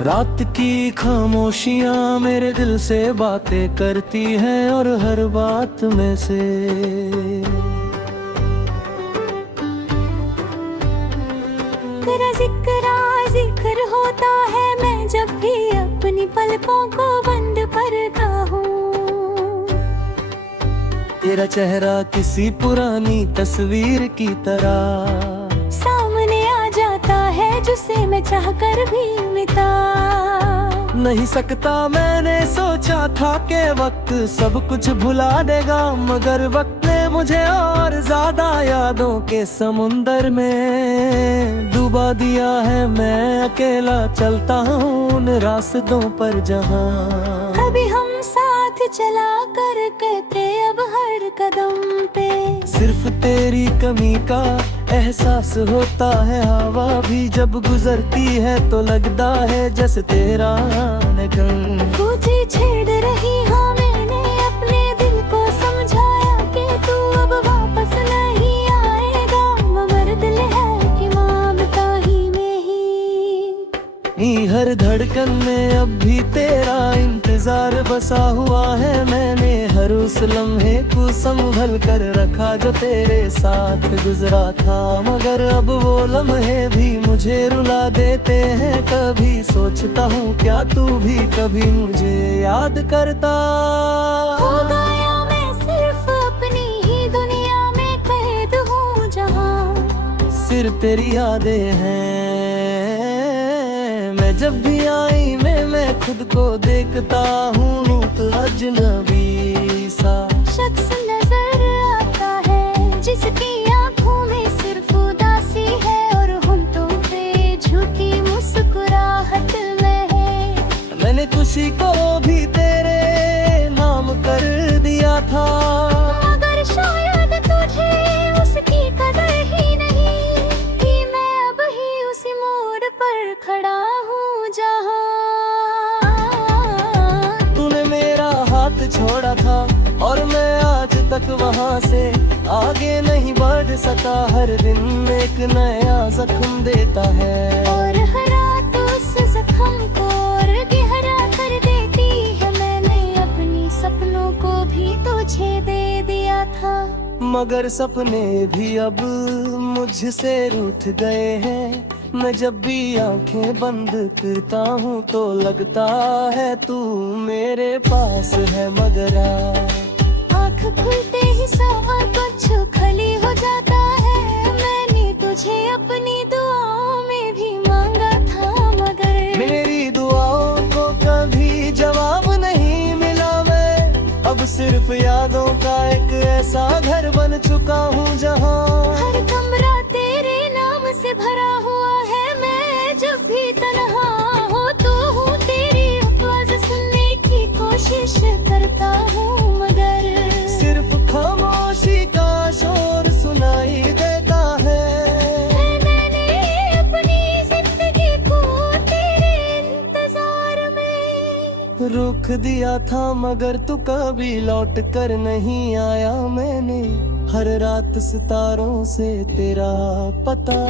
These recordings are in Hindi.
रात की खामोशियां मेरे दिल से बातें करती हैं और हर बात में से तेरा जिक्र होता है मैं जब भी अपनी पलकों को बंद करता हूँ। तेरा चेहरा किसी पुरानी तस्वीर की तरह सामने आ जाता है जिसे मैं चाहकर भी मिटा नहीं सकता। मैंने सोचा था कि वक्त सब कुछ भुला देगा, मगर वक्त ने मुझे और ज्यादा यादों के समुंदर में डुबा दिया है। मैं अकेला चलता हूँ उन रास्तों पर जहाँ कभी हम साथ चला करते अब हर कदम पे सिर्फ तेरी कमी का एहसास होता है। हवा भी जब गुजरती है तो लगता है जैसे तेरा आंगन तुझे छेड़ रही हाँ मैंने अपने दिल को समझाया कि तू अब वापस नहीं आएगा, मगर दिल है कि मांगता ही में ही। हर धड़कन में अब भी तेरा इंतजार बसा हुआ है। मैंने हर उस लम्हे को संभल कर रखा जो तेरे साथ गुजरा था, मगर अब वो लम्हे भी मुझे रुला देते हैं। कभी सोचता हूँ क्या तू भी कभी मुझे याद करता। हो गया मैं सिर्फ अपनी ही दुनिया में कैद हूँ जहाँ सिर्फ तेरी यादें हैं। मैं जब भी आई मैं खुद को देखता हूँ अजनबी सा शख्स नजर आता है जिसकी आंखों में सिर्फ उदासी है और होंठों पे झूठी मुस्कुराहट में है। मैंने खुशी को भी तेरे नाम कर दिया था, मगर शायद तुझे उसकी कदर ही नहीं कि मैं अब ही उसी मोड़ पर खड़ा हूँ जहाँ तूने मेरा हाथ छोड़ा था और मैं आज तक वहाँ से आगे नहीं बढ़ सका। हर दिन एक नया जख्म देता है और हर रात उस जख्म को और गहरा कर देती है। मैंने अपनी सपनों को भी तुझे दे दिया था, मगर सपने भी अब मुझसे रूठ गए हैं। मैं जब भी आंखें बंद करता हूँ तो लगता है तू मेरे पास है, मगर आँख खुलते ही सब कुछ खाली हो जाता है। मैंने तुझे अपनी दुआओं में भी मांगा था, मगर मेरी दुआओं को कभी जवाब नहीं मिला। मैं अब सिर्फ यादों का एक ऐसा घर बन चुका हूँ जहाँ हर कमरा तेरे नाम से भरा हुआ है। मैं जब भी तन्हा हो तो हूँ तेरी आवाज़ सुनने की कोशिश करता हूँ, मगर सिर्फ खामोशी का शोर सुनाई देता है। मैंने अपनी जिंदगी को तेरे इंतजार में रोक दिया था, मगर तू कभी लौट कर नहीं आया। मैंने हर रात सितारों से तेरा पता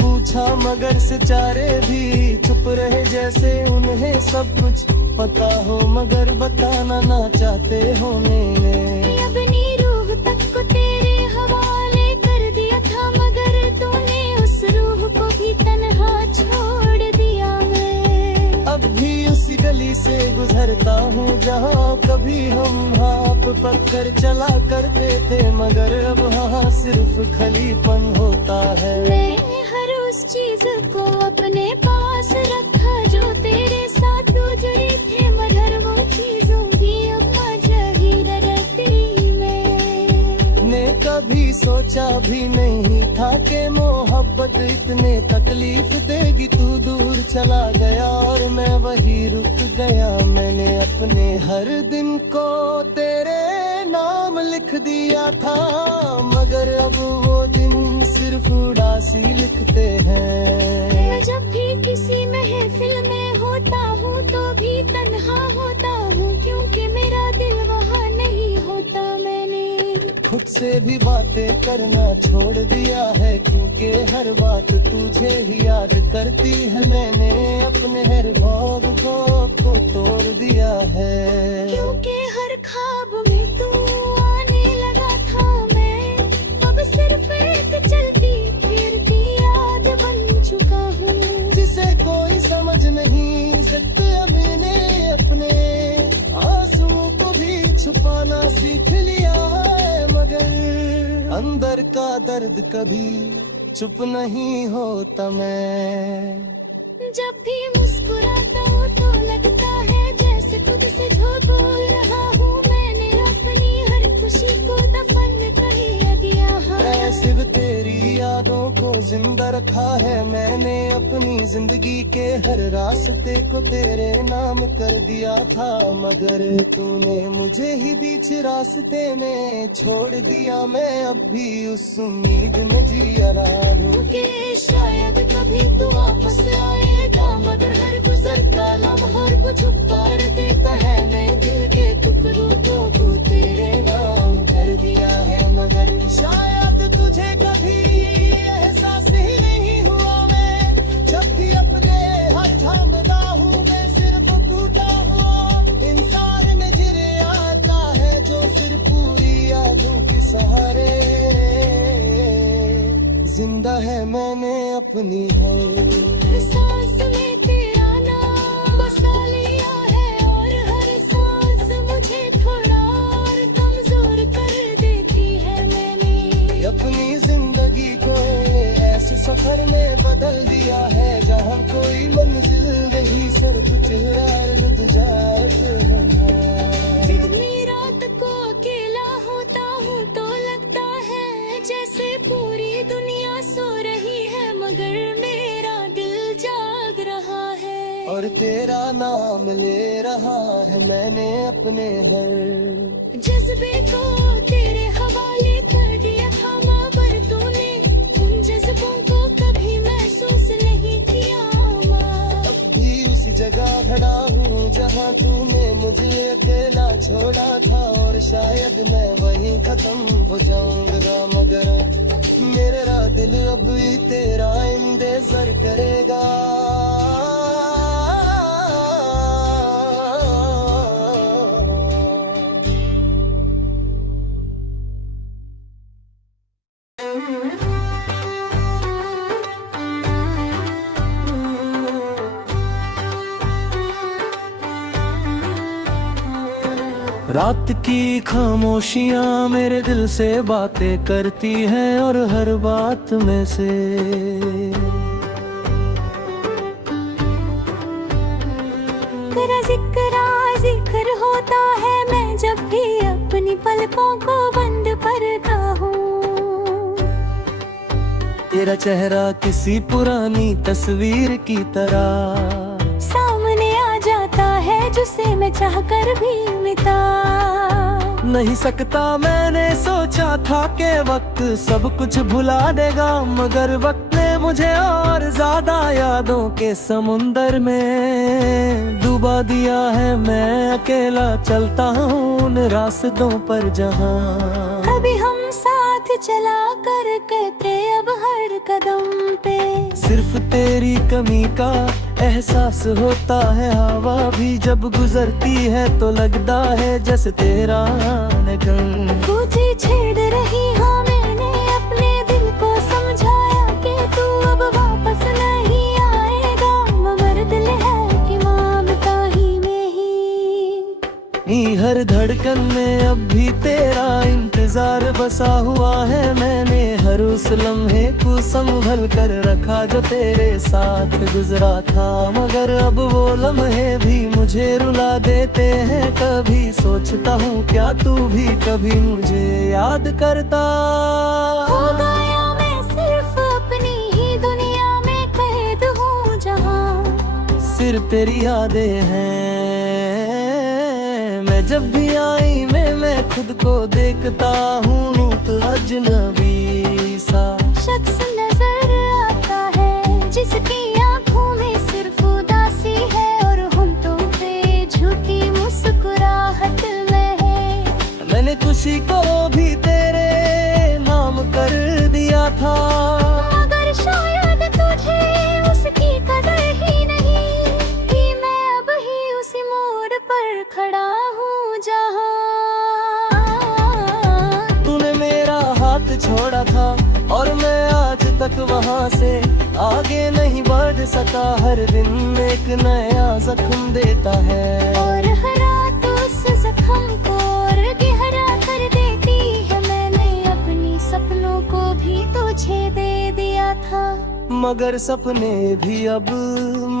पूछा, मगर सितारे भी चुप रहे जैसे उन्हें सब कुछ पता हो, मगर बताना ना चाहते होने अपनी रूह तक को तेरे हवाले कर दिया था, मगर तूने उस रूह को भी तन्हा छोड़ दिया। मैं अब भी उसी गली से गुजरता हूँ जहाँ कभी हम हाथ पकड़ चला करते थे, मगर अब हाँ सिर्फ खलीपन होता है। मैं हर उस चीज को अपने पास रखा जो तेरे साथ जुड़ी थी, मगर वो चीजों की अब जाहिर रहती ने कभी सोचा भी नहीं था कि मोहब्बत इतने तकलीफ देगी। तू दूर चला गया और मैं वही रुक गया। मैंने अपने हर दिन को तेरे नाम लिख दिया था, मगर अब वो दिन सिर्फ उदासी लिखते हैं। जब भी किसी महफिल में होता हूँ तो भी तन्हा होता हूँ, क्योंकि मेरा दिल वहाँ खुद से भी बातें करना छोड़ दिया है, क्योंकि हर बात तुझे ही याद करती है। मैंने अपने हर ख्वाब को तोड़ दिया है, क्योंकि हर ख्वाब में तू आने लगा था। मैं अब सिर्फ एक चलती फिरती याद बन चुका हूँ, जिसे कोई समझ नहीं सकते। मैंने अपने आंसुओं को भी छुपाना सीख लिया है, मगर अंदर का दर्द कभी चुप नहीं होता। मैं जब भी मुस्कुराता हूँ तो लगता है जैसे खुद से झूठ बोल रहा हूँ। मैंने अपनी हर खुशी को दफन कर दिया है। सिर्फ तेरी यादों को जिंदा रखा है। मैंने अपनी जिंदगी के हर रास्ते को तेरे नाम कर दिया था, मगर तूने मुझे ही बीच रास्ते में छोड़ दिया। मैं अब भी उस उम्मीद में जी रहा हूँ कि शायद कभी तू वापस आएगा, मगर हर गुजरता लम्हा को छुपा देता है। मैं दिल के टुकड़ों को तू तेरे नाम कर दिया है, मगर शायद तुझे कभी एहसास ही नहीं हुआ। मैं जब भी अपने हाथ थामता हूँ, मैं सिर्फ टूटा हुआ इंसान नजर आता है, जो सिर्फ पूरी यादों के सहारे जिंदा है। मैंने अपनी हर सांस में तेरा नाम बसा लिया है, और हर सांस मुझे थोड़ा और कमजोर कर देती है। मैंने अपनी जिंदगी को ऐसे सफर में बदल दिया है, जहाँ कोई मंजिल नहीं, सब कुछ जितनी रात को अकेला होता हूँ तो लगता है जैसे पूरी दुनिया सो रही है, मगर मेरा दिल जाग रहा है और तेरा नाम ले रहा है। मैंने अपने हर जज्बे को तेरे हवाले कर दिया था, मगर तूने उन जज्बों को कभी महसूस नहीं किया। अब भी उसी जगह खड़ा हूँ जहाँ तूने मुझे अकेला छोड़ा था, और शायद मैं वहीं खत्म हो जाऊंगा, मगर मेरा दिल अब भी तेरा इंतजार करेगा। रात की खामोशियां मेरे दिल से बातें करती हैं, और हर बात में से तेरा जिक्र होता है। मैं जब भी अपनी पलकों को बंद करता हूँ, तेरा चेहरा किसी पुरानी तस्वीर की तरह सामने आ जाता है, जिसे मैं चाहकर भी मिटा नहीं सकता। मैंने सोचा था कि वक्त सब कुछ भुला देगा, मगर वक्त ने मुझे और ज्यादा यादों के समुंदर में डुबा दिया है। मैं अकेला चलता हूँ उन रास्तों पर जहाँ कभी हम साथ चला करते थे, अब हर कदम पे सिर्फ तेरी कमी का एहसास होता है। हवा भी जब गुजरती है तो लगता है जैसे तेरा नगन तुझे छेड़ रही हूँ। मैंने अपने दिल को समझाया कि तू अब वापस नहीं आएगा, मगर दिल है कि मांगता ही में ही। हर धड़कन में अब भी तेरा इंतजार बसा हुआ है। मैंने हर उस लम्हे को संभल कर रखा जो तेरे साथ गुजरा था, मगर अब वो लम्हे भी मुझे रुला देते हैं। कभी सोचता हूँ क्या तू भी कभी मुझे याद करता। हो गया मैं सिर्फ अपनी ही दुनिया में कैद हूँ, जहाँ सिर्फ तेरी यादें हैं। मैं जब भी आई मैं खुद को देखता हूँ तो अजनबी सा शख्स नजर आता है, जिसकी आंखों में सिर्फ उदासी है, और होंठों पे झूठी मुस्कुराहट में है। मैंने खुशी को भी तेरे कर दिया था। मगर शायद तुझे उसकी कदर ही नहीं कि मैं अब ही उसी मोड़ पर खड़ा हूँ जहाँ तूने मेरा हाथ छोड़ा था और मैं आज तक वहाँ से आगे नहीं बढ़ सका। हर दिन एक नया जख्म देता है और हर रात उस जख्म को और गहरा कर देती है। मैंने अपनी सपनों को भी तुझे दे दिया था। मगर सपने भी अब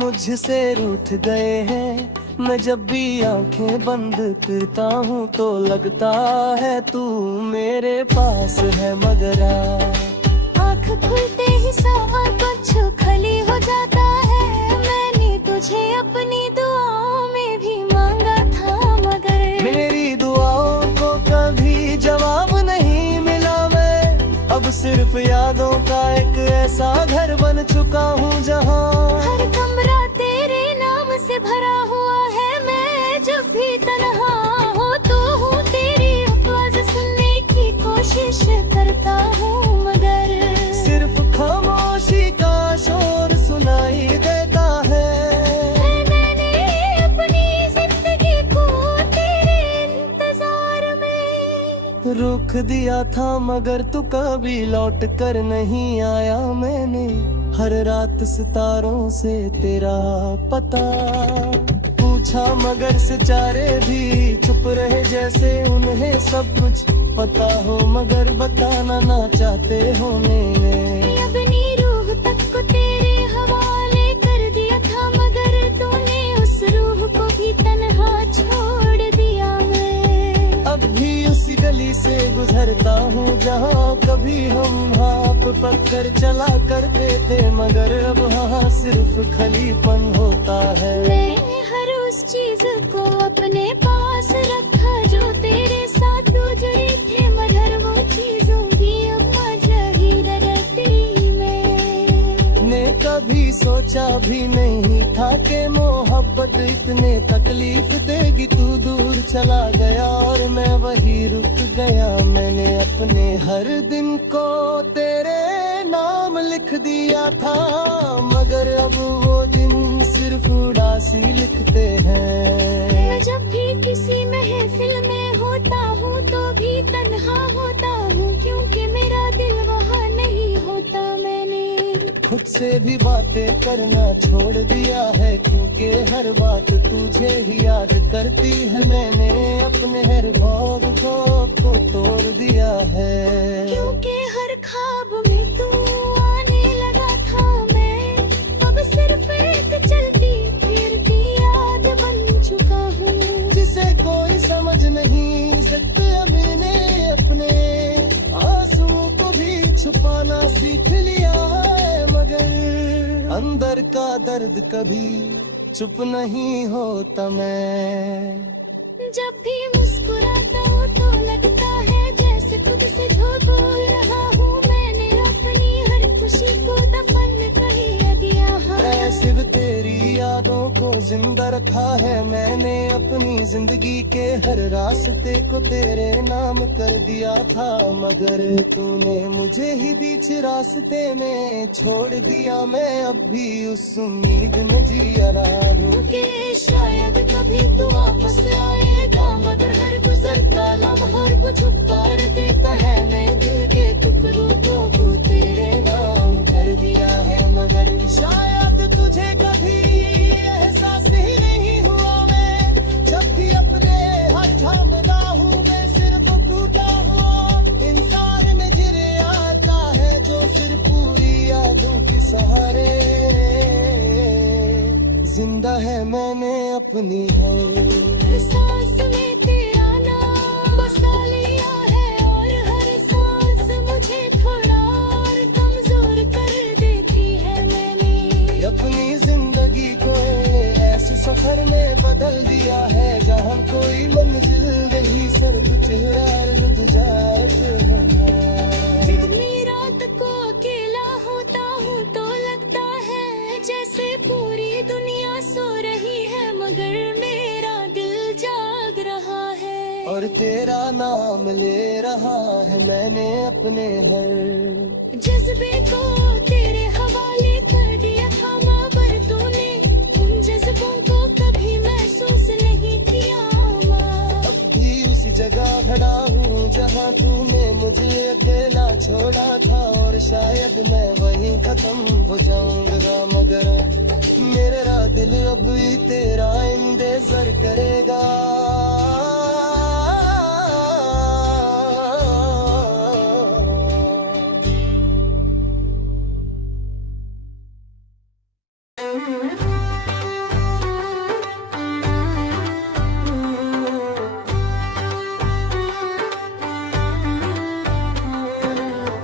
मुझसे रूठ गए हैं। मैं जब भी आंखें बंद करता हूँ तो लगता है तू मेरे पास है मगर आँख खुलते ही सारा कुछ खाली हो जाता है। मैंने तुझे अपनी दुआओं में भी मांगा था मगर मेरी दुआओं को कभी जवाब नहीं मिला। मैं अब सिर्फ यादों का एक ऐसा घर बन चुका हूँ जहाँ हर कमरा तेरे नाम से भरा हुआ है। मैं जब भी तन्हा हो तो हूँ तेरी आवाज़ सुनने की कोशिश करता हूँ मगर सिर्फ खामोशी का शोर सुनाई देता है। मैंने अपनी जिंदगी को तेरे इंतजार में रुक दिया था मगर तू कभी लौट कर नहीं आया। मैंने हर रात सितारों से तेरा पता पूछा मगर सितारे भी चुप रहे जैसे उन्हें सब कुछ पता हो मगर बताना ना चाहते होने में। अपनी रूह तक को तेरे हवाले कर दिया था मगर तूने उस रूह को भी तन्हा छोड़ दिया। मैं अब भी उसी गली से गुजरता हूँ जहाँ कभी हम हाथ पकड़ चला करते थे मगर अब वहाँ सिर्फ खालीपन होता है। मैं हर उस चीज को अपने पास रखा जो तेरे साथ जुड़ी थे मगर वो चीजों की अब जाहिर रहती मैंने कभी सोचा भी नहीं था कि मोहब्बत इतने तकलीफ देगी। तू दूर चला गया और मैं वही रुक गया। मैंने अपने हर दिन को तेरे नाम लिख दिया था मगर अब वो दिन सिर्फ उदासी लिखते हैं। मैं जब भी किसी महफिल में होता हूँ तो भी तन्हा होता हूँ क्योंकि मेरा दिल वहाँ नहीं होता। मैंने खुद से भी बातें करना छोड़ दिया है क्योंकि हर बात तुझे ही याद करती है। मैंने अपने हर ख्वाब को तोड़ दिया है क्योंकि हर ख्वाब में तू आने लगा था। मैं अब सिर्फ एक चलती फिरती याद बन चुका हूँ जिसे कोई समझ नहीं सकता। मैंने अपने आंसुओं को भी छुपाना सीख लिया है मगर अंदर का दर्द कभी चुप नहीं होता। मैं जब भी मुस्कुराता हूँ तो लगता है जैसे खुद से झूठ बोल रहा हूँ। मैंने अपनी हर खुशी को दफन कर दिया है। सिर्फ तेरी यादों को जिंदा रखा है। मैंने अपनी जिंदगी के हर रास्ते को तेरे नाम कर दिया था मगर तूने मुझे ही बीच रास्ते में छोड़ दिया। मैं अब भी उस उम्मीद में जी रहा हूँ कि शायद कभी तू वापस आएगा मगर हर गुजरता लम्हा कुछ पार देता है। मैं दिल के टुकड़ों को तेरे नाम कर दिया है मगर शायद तुझे कभी एहसास ही नहीं हुआ। मैं जब भी अपने हर थामदा हूँ मैं सिर्फ टूटा हूँ। इंसान में गिर आता है जो सिर्फ पूरी यादों के सहारे जिंदा है। मैंने अपनी हर सांस में तेरा नाम बसा लिया है और हर सांस मुझे थोड़ा और कमजोर कर देती है। मैंने अपनी जिंदगी को ऐसे सफर में बदल दिया है जहाँ कोई मंजिल नहीं सिर्फ चेहरा रुक जाए जब मैं रात को अकेला होता हूँ तो लगता है जैसे पूरी दुनिया सो रही है मगर मेरा दिल जाग रहा नाम ले रहा है मैंने अपने हर जज्बे को तेरे हवाले कर दिया था माँ, पर तूने उन जज्बों को कभी महसूस नहीं किया माँ। अब भी उसी जगह खड़ा हूँ जहाँ तूने मुझे अकेला छोड़ा था, और शायद मैं वहीं खत्म हो जाऊंगा, मगर मेरा दिल अब भी तेरा इंतजार करेगा।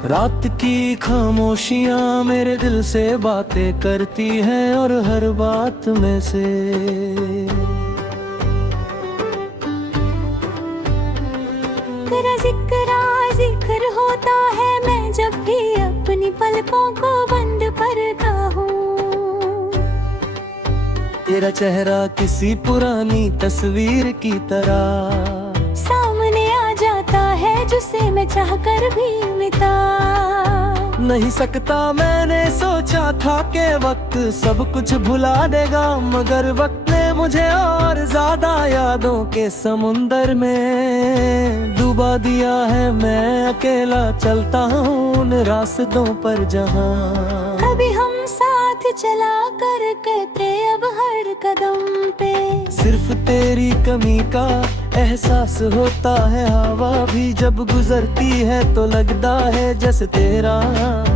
रात की खामोशियां मेरे दिल से बातें करती हैं, और हर बात में से तेरा जिक्र होता है मैं जब भी अपनी पलकों को बंद करता हूँ। तेरा चेहरा किसी पुरानी तस्वीर की तरह सामने आ जाता है जिसे मैं चाहकर भी मिटा नहीं सकता। मैंने सोचा था कि वक्त सब कुछ भुला देगा, मगर वक्त ने मुझे और ज्यादा यादों के समुंदर में डुबा दिया है। मैं अकेला चलता हूँ उन रास्तों पर जहाँ कभी हम साथ चला कर कहते, अब हर कदम पे सिर्फ तेरी कमी का एहसास होता है। हवा भी जब गुजरती है तो लगता है जैसे तेरा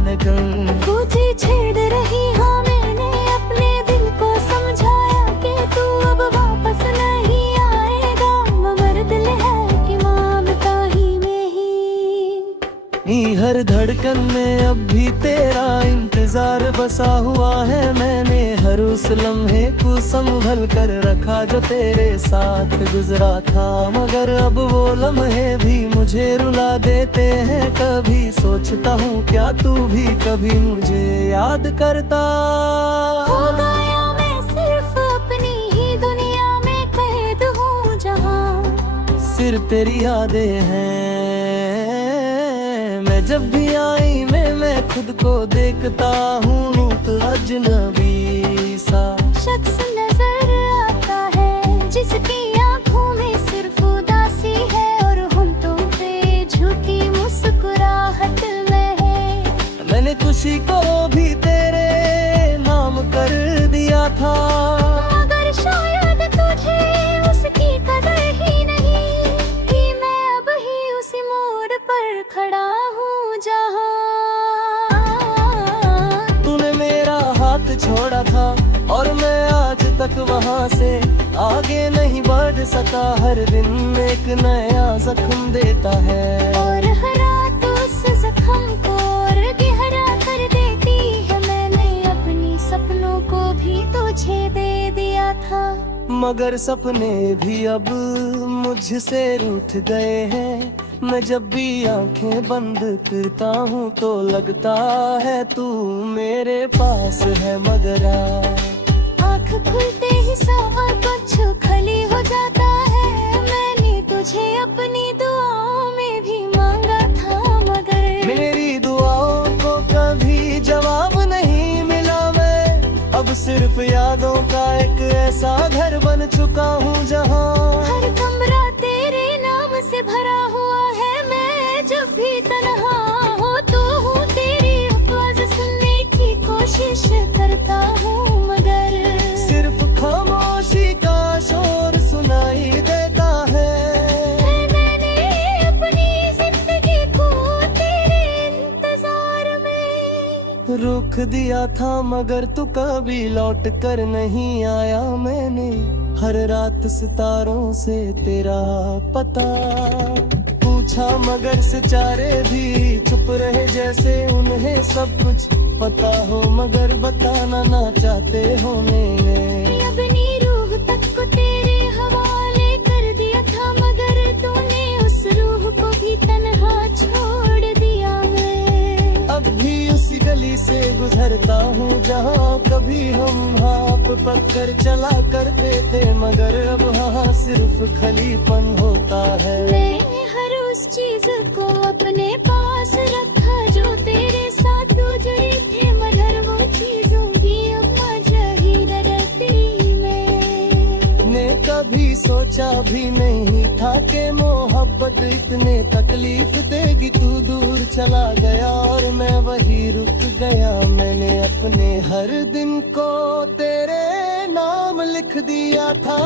नगन तुझे छेड़ रही। हाँ मैंने अपने दिल को समझाया कि तू अब वापस नहीं आएगा, मगर दिल है कि मानता ही में ही। हर धड़कन में अब भी तेरा इंतजार बसा हुआ है। मैंने हर उस लम्हे को संभल कर रखा जो तेरे साथ गुजरा था, मगर अब वो लम्हे भी मुझे रुला देते हैं। कभी सोचता हूँ क्या तू भी कभी मुझे याद करता। हो गया मैं सिर्फ अपनी ही दुनिया में कैद हूँ जहाँ सिर्फ तेरी यादें हैं। मैं जब भी आई मैं खुद को देखता हूँ रूप अजनबी सा शख्स नजर आता है जिसकी आंखों में सिर्फ उदासी है, और होंठों पे झूठी मुस्कुराहट में है। मैंने खुशी को भी तेरे नाम कर दिया था, मगर शायद तुझे उसकी कदर ही नहीं कि मैं अब ही उसी मोड़ पर खड़ा हूँ जहाँ तूने मेरा हाथ छोड़ा था, और मैं आज तक वहाँ से आगे नहीं बढ़ सका। हर दिन एक नया जख्म देता है, और हर रात उस जख्म को और गहरा कर देती है। मैंने अपनी सपनों को भी तुझे दे दिया था, मगर सपने भी अब मुझसे रूठ गए हैं। मैं जब भी आंखें बंद करता हूँ तो लगता है तू मेरे पास है, मगर आँख खुलते ही सब कुछ खाली हो जाता है। मैंने तुझे अपनी दुआओं में भी मांगा था, मगर मेरी दुआओं को कभी जवाब नहीं मिला। मैं अब सिर्फ यादों का एक ऐसा घर बन चुका हूँ जहाँ हर कमरा तेरे नाम से भरा हुआ है। मैं जब भी तन्हा हो तो हूँ तेरी आवाज़ सुनने की कोशिश करता हूँ, मगर सिर्फ खामोशी का शोर सुनाई देता है। मैंने अपनी जिंदगी को तेरे इंतजार में रुख दिया था, मगर तू कभी लौट कर नहीं आया। मैंने हर रात सितारों से तेरा पता पूछा, मगर सितारे भी चुप रहे जैसे उन्हें सब कुछ पता हो, मगर बताना ना चाहते होने में। अपनी रूह तक को तेरे हवाले कर दिया था, मगर तूने उस रूह को भी तन्हा छोड़ दिया। मैं अब भी उसी गली से गुजरता हूँ जहाँ कभी हम हाथ पकड़ चला करते थे, मगर अब हाँ सिर्फ खलीपन होता है। मैं हर सोचा भी नहीं था कि मोहब्बत इतने तकलीफ देगी। तू दूर चला गया और मैं वही रुक गया। मैंने अपने हर दिन को तेरे नाम लिख दिया था,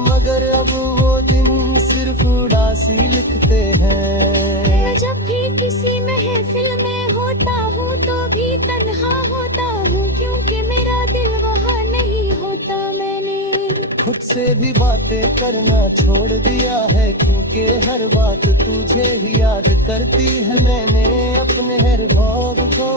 मगर अब वो दिन सिर्फ उदासी लिखते हैं। मैं जब भी किसी महफिल में होता हूँ तो भी तन्हा होता हूँ, क्योंकि मेरा दिल वहाँ नहीं होता। मैंने खुद से भी बातें करना छोड़ दिया है, क्योंकि हर बात तुझे ही याद करती है। मैंने अपने हर ख्वाब को